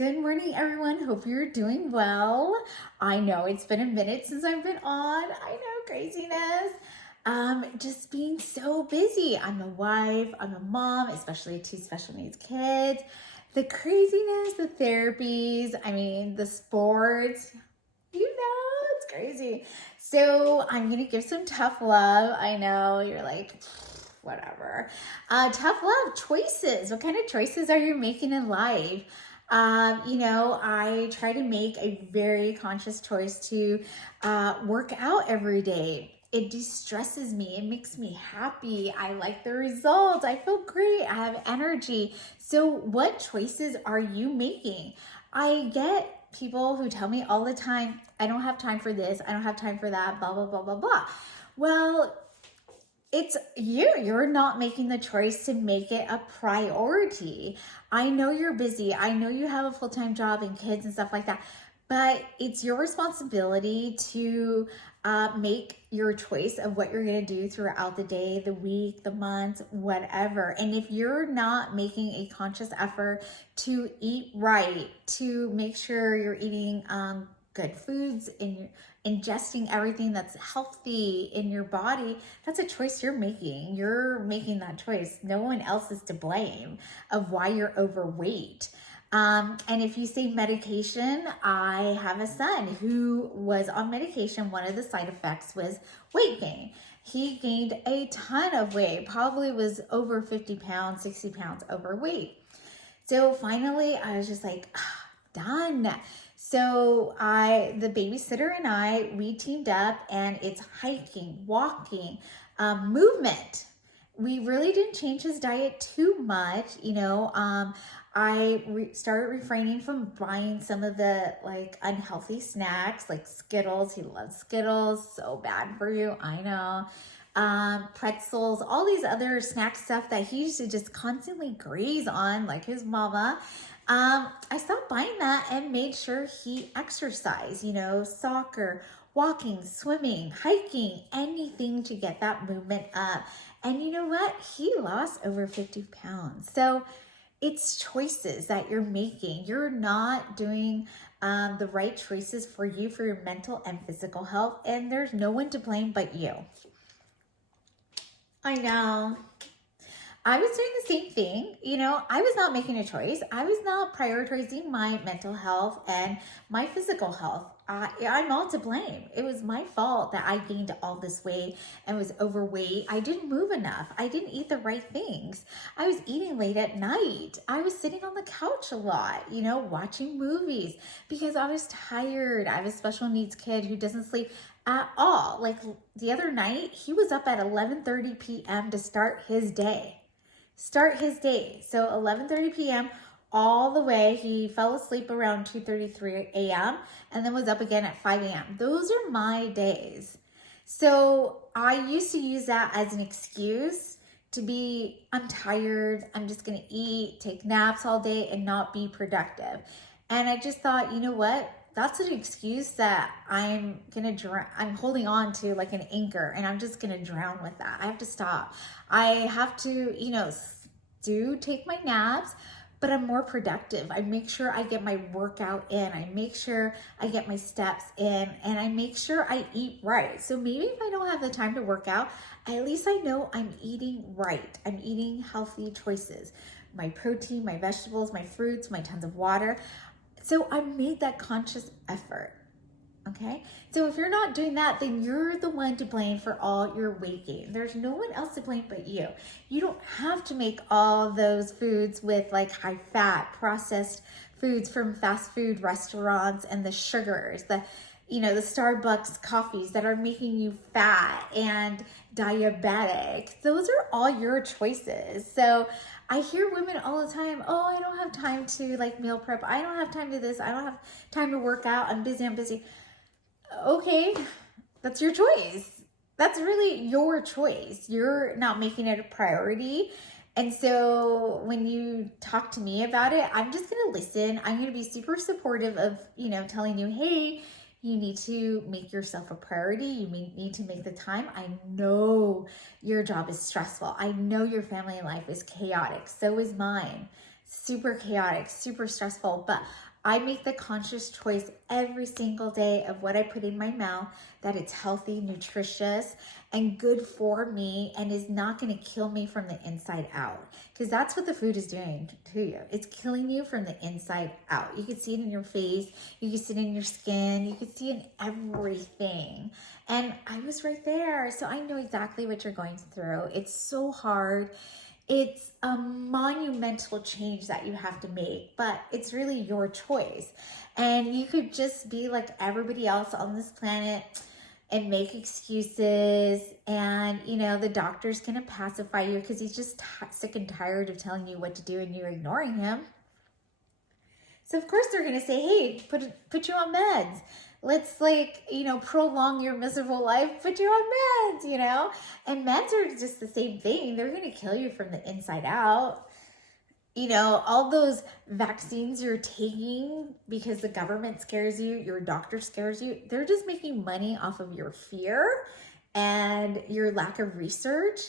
Good morning, everyone. Hope you're doing well. I know it's been a minute since I've been on. I know, craziness. Just being so busy. I'm a wife, I'm a mom, especially two special needs kids. The craziness, the therapies, the sports, it's crazy. So I'm gonna give some tough love. I know you're like, whatever. Tough love choices. What kind of choices are you making in life? I try to make a very conscious choice to work out every day. It de-stresses me. It makes me happy. I like the results. I feel great. I have energy. So what choices are you making? I get people who tell me all the time, I don't have time for this. I don't have time for that, blah, blah, blah, blah, blah. Well, it's you. You're not making the choice to make it a priority. I know you're busy. I know you have a full-time job and kids and stuff like that, but it's your responsibility to make your choice of what you're going to do throughout the day, the week, the month, whatever. And if you're not making a conscious effort to eat right, to make sure you're eating good foods and you're ingesting everything that's healthy in your body, that's a choice you're making. You're making that choice. No one else is to blame of why you're overweight. And if you say medication, I have a son who was on medication. One of the side effects was weight gain. He gained a ton of weight, probably was over 50 pounds, 60 pounds overweight. So finally I was just like, done. So the babysitter and we teamed up, and it's hiking, walking, movement. We really didn't change his diet too much. I started refraining from buying some of the unhealthy snacks like Skittles. He loves Skittles, so bad for you, I know. Pretzels, all these other snack stuff that he used to just constantly graze on like his mama. I stopped buying that and made sure he exercised, soccer, walking, swimming, hiking, anything to get that movement up. And you know what? He lost over 50 pounds. So it's choices that you're making. You're not doing the right choices for you, for your mental and physical health. And there's no one to blame but you. I know. I was doing the same thing. I was not making a choice. I was not prioritizing my mental health and my physical health. I'm all to blame. It was my fault that I gained all this weight and was overweight. I didn't move enough. I didn't eat the right things. I was eating late at night. I was sitting on the couch a lot, watching movies because I was tired. I have a special needs kid who doesn't sleep at all. Like the other night, he was up at 11:30 p.m. to start his day. So 11:30 p.m. all the way. He fell asleep around 2:33 a.m. and then was up again at 5 a.m. Those are my days. So I used to use that as an excuse to be, I'm tired, I'm just gonna eat, take naps all day and not be productive. And I just thought, you know what? That's an excuse that I'm holding on to like an anchor, and I'm just gonna drown with that. I have to stop. I have to, do take my naps, but I'm more productive. I make sure I get my workout in. I make sure I get my steps in, and I make sure I eat right. So maybe if I don't have the time to work out, at least I know I'm eating right. I'm eating healthy choices. My protein, my vegetables, my fruits, my tons of water. So I made that conscious effort, okay? So if you're not doing that, then you're the one to blame for all your weight gain. There's no one else to blame but you. You don't have to make all those foods with high fat, processed foods from fast food restaurants and the sugars, the Starbucks coffees that are making you fat and diabetic. Those are all your choices. So I hear women all the time, oh, I don't have time to meal prep. I don't have time to this. I don't have time to work out. I'm busy. Okay, that's your choice. That's really your choice. You're not making it a priority. And so when you talk to me about it, I'm just going to listen. I'm going to be super supportive of, telling you, hey, you need to make yourself a priority. You need to make the time. I know your job is stressful. I know your family life is chaotic. So is mine. Super chaotic, super stressful. But I make the conscious choice every single day of what I put in my mouth, that it's healthy, nutritious, and good for me, and is not going to kill me from the inside out. Because that's what the food is doing to you. It's killing you from the inside out. You can see it in your face. You can see it in your skin. You can see it in everything. And I was right there. So I know exactly what you're going through. It's so hard. It's a monumental change that you have to make, but it's really your choice. And you could just be like everybody else on this planet and make excuses, and the doctor's gonna pacify you because he's just sick and tired of telling you what to do and you're ignoring him. So of course they're gonna say, hey, put you on meds. Let's prolong your miserable life, put you on meds, and meds are just the same thing. They're gonna kill you from the inside out. All those vaccines you're taking because the government scares you, your doctor scares you, they're just making money off of your fear and your lack of research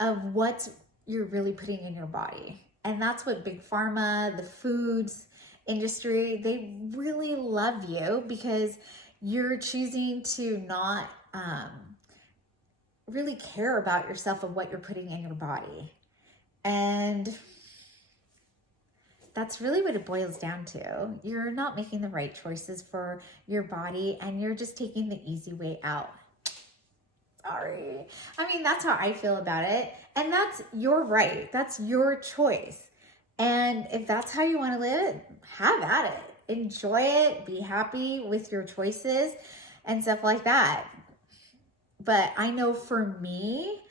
of what you're really putting in your body. And that's what Big Pharma, the foods industry, they really love you because you're choosing to not really care about yourself and what you're putting in your body. And that's really what it boils down to. You're not making the right choices for your body, and you're just taking the easy way out. Sorry. That's how I feel about it. And that's your right. That's your choice. And if that's how you want to live it, have at it. Enjoy it. Be happy with your choices and stuff like that. But I know for me,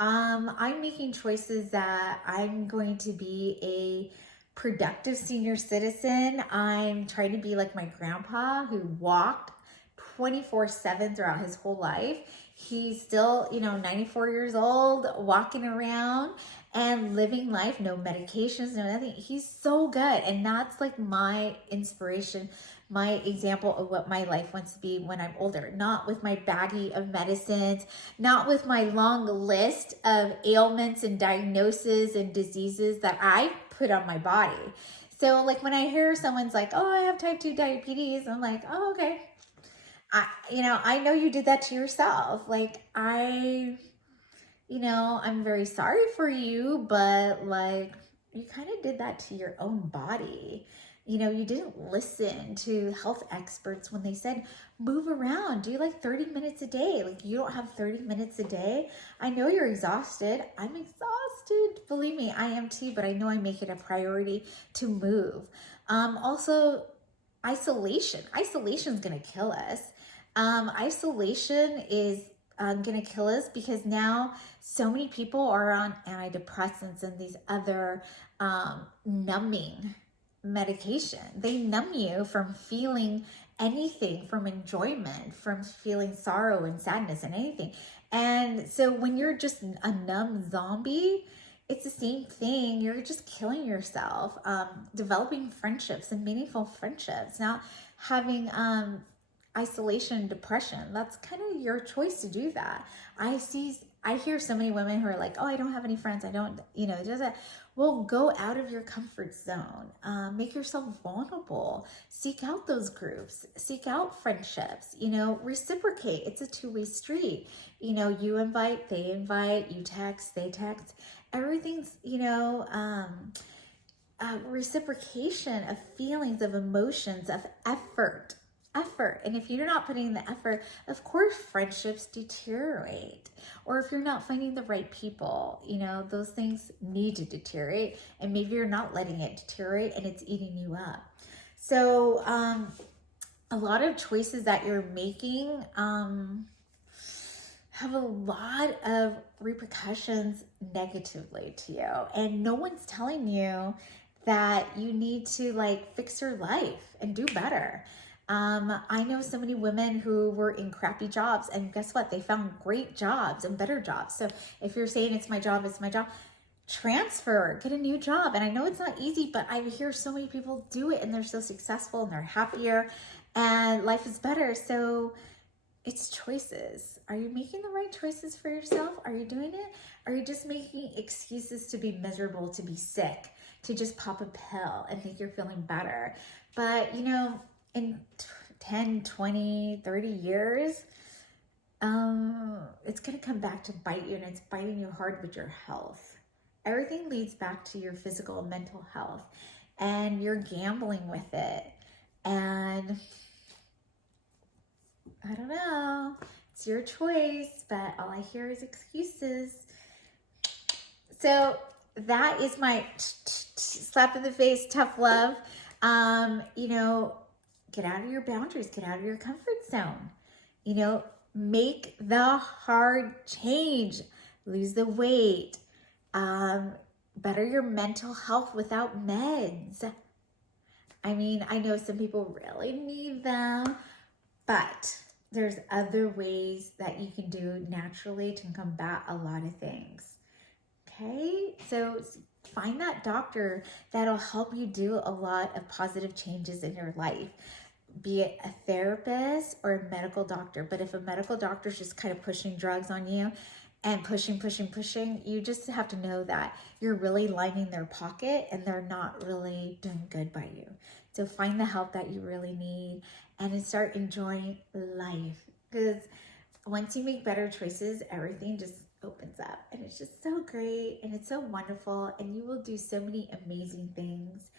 I'm making choices that I'm going to be a productive senior citizen. I'm trying to be like my grandpa who walked 24/7 throughout his whole life. He's still, 94 years old, walking around and living life, no medications, no nothing. He's so good. And that's like my inspiration, my example of what my life wants to be when I'm older. Not with my baggie of medicines, not with my long list of ailments and diagnoses and diseases that I put on my body. So like when I hear someone's like, oh, I have type 2 diabetes, I'm like, oh, okay. I know you did that to yourself. I'm very sorry for you, but you kind of did that to your own body. You didn't listen to health experts when they said, move around, do 30 minutes a day. You don't have 30 minutes a day. I know you're exhausted. I'm exhausted. Believe me, I am too, but I know I make it a priority to move. Also, isolation. Isolation is going to kill us. Isolation is going to kill us because now so many people are on antidepressants and these other numbing medication. They numb you from feeling anything, from enjoyment, from feeling sorrow and sadness and anything. And so when you're just a numb zombie, it's the same thing. You're just killing yourself, developing friendships and meaningful friendships. Now, having isolation and depression, that's kind of your choice to do that. I hear so many women who are like, oh, I don't have any friends. I don't, just that. Well, go out of your comfort zone. Make yourself vulnerable. Seek out those groups. Seek out friendships. Reciprocate. It's a two-way street. You invite, they invite, you text, they text. Everything's, reciprocation of feelings, of emotions, of effort. And if you're not putting in the effort, of course, friendships deteriorate. Or if you're not finding the right people, those things need to deteriorate. And maybe you're not letting it deteriorate and it's eating you up. So a lot of choices that you're making have a lot of repercussions negatively to you. And no one's telling you that you need to fix your life and do better. I know so many women who were in crappy jobs, and guess what? They found great jobs and better jobs. So if you're saying it's my job, transfer, get a new job. And I know it's not easy, but I hear so many people do it and they're so successful and they're happier and life is better. So it's choices. Are you making the right choices for yourself? Are you doing it? Are you just making excuses to be miserable, to be sick, to just pop a pill and think you're feeling better. But, you know, in 10, 20, 30 years, it's going to come back to bite you, and it's biting you hard with your health. Everything leads back to your physical and mental health, and you're gambling with it. And I don't know, it's your choice, but all I hear is excuses. So that is my slap in the face, tough love. You know, get out of your boundaries, get out of your comfort zone. You know, make the hard change, lose the weight, better your mental health without meds. I mean, I know some people really need them, but there's other ways that you can do naturally to combat a lot of things. Okay, so find that doctor that'll help you do a lot of positive changes in your life, be it a therapist or a medical doctor. But if a medical doctor is just kind of pushing drugs on you and pushing, you just have to know that you're really lining their pocket and they're not really doing good by you. So find the help that you really need and then start enjoying life, because once you make better choices, everything just opens up, and it's just so great and it's so wonderful, and you will do so many amazing things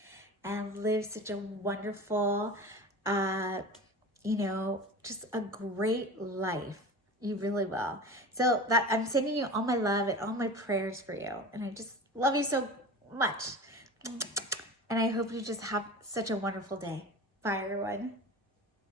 and live such a wonderful, you know, just a great life. You really will. So that I'm sending you all my love and all my prayers for you, and I just love you so much, and I hope you just have such a wonderful day. Bye, everyone.